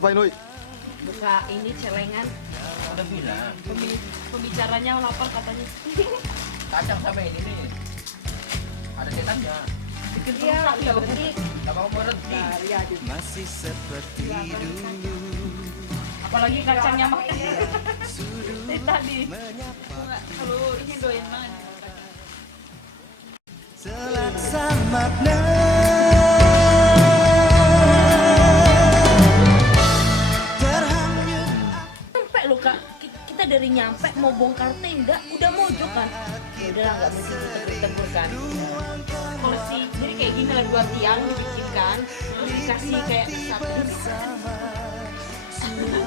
ngapain, Woi? Buka ini celengan. Udah bilang. Pembicaranya lapar katanya. Kacang sama ini nih. Ada setannya. Bikin rusak ya berhenti. Gak mau berhenti. Masih seperti dulu. Apalagi kacangnya makan. Dari tadi. Kalau ini doyan banget. Selaksa makna. Sampai lo Kak, kita dari nyampe mau bongkar tenda udah mojok kan. Ya udahlah nggak mesti ditegur kan. Kursi, jadi kayak gini lah 2 tiang dibikinkan, terus dikasih kayak sapu.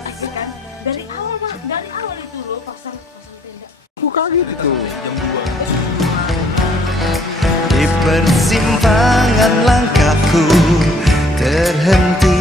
Asik kan? Dari awal Pak, dari awal itu lo pasang tenda. Aku kaget itu jam 2. Di persimpangan langkahku terhenti.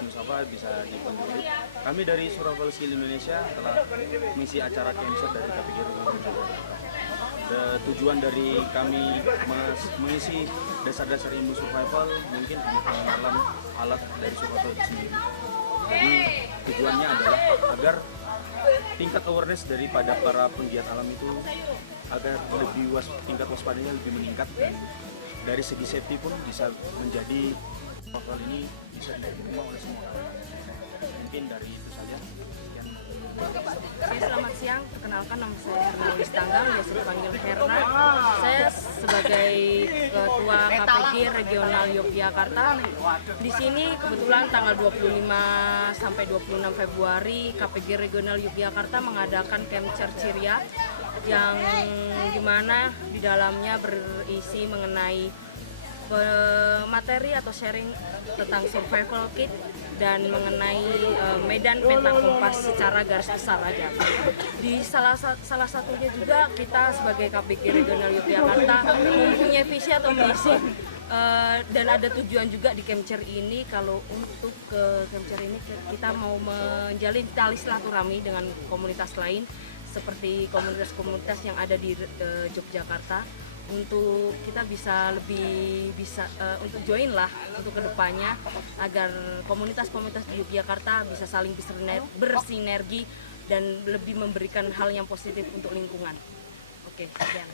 Mustafa bisa dikunjungi. Kami dari Survival Skill Indonesia telah mengisi acara cancer dari KPG Regional Jakarta. Tujuan dari kami mengisi dasar-dasar ilmu survival mungkin untuk pengenalan alat dari survival itu sendiri. Jadi tujuannya adalah agar tingkat awareness daripada para penggiat alam itu agar tingkat waspadanya lebih meningkat, dan dari segi safety pun bisa menjadi survival ini bisa diterima oleh semua orang. Mungkin dari itu saja. Sekian. Selamat siang, perkenalkan nama saya Herna Louis Tanggang, biasa dipanggil Herna. Saya sebagai Ketua KPG Regional Yogyakarta. Di sini kebetulan tanggal 25 sampai 26 Februari KPG Regional Yogyakarta mengadakan Camp Ceria yang dimana di dalamnya berisi mengenai materi atau sharing tentang survival kit dan mengenai medan peta kompas secara garis besar aja. Di salah satunya juga kita sebagai KPG Regional Yogyakarta mempunyai visi atau misi dan ada tujuan juga di Camcer ini. Kalau untuk ke Camcer ini kita mau menjalin tali silaturahmi dengan komunitas lain seperti komunitas-komunitas yang ada di Yogyakarta, untuk kita bisa untuk join lah untuk kedepannya agar komunitas-komunitas di Yogyakarta bisa saling bersinergi dan lebih memberikan hal yang positif untuk lingkungan. Oke, sekian.